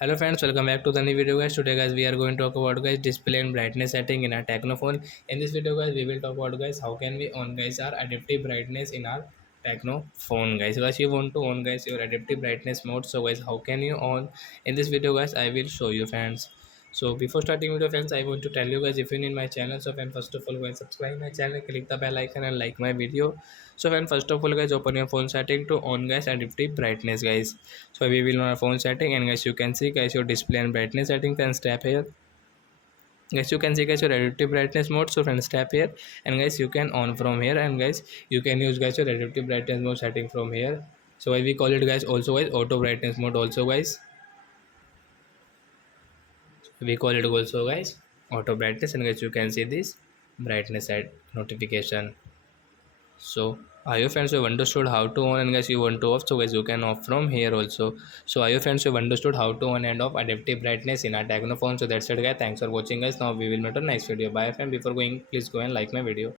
Hello friends, welcome back to the new video guys. Today guys we are going to talk about guys display and brightness setting in our Technophone. In this video guys we will talk about guys how can we on guys our adaptive brightness in our Technophone guys. Guys you want to on guys your adaptive brightness mode. So guys how can you on in this video guys I will show you friends. So before starting video friends I want to tell you guys if you're in my channel, so friend first of all guys subscribe my channel, click the bell icon and like my video. So friend first of all guys open your phone setting to on guys adaptive brightness guys. So we will on our phone setting, and guys you can see guys your display and brightness settings and tap here. Guys you can see guys your adaptive brightness mode. So friends tap here and guys you can on from here, and guys you can use guys your adaptive brightness mode setting from here. So we call it guys also guys auto brightness mode also guys. We call it also guys auto brightness, and guys you can see this brightness at notification. So are you friends you have understood how to on, and guys you want to off, so guys you can off from here also. So are you friends you have understood how to on and off adaptive brightness in our Technophone. So that's it guys, thanks for watching guys. Now we will meet on next video. Bye friend, before going please go and like my video.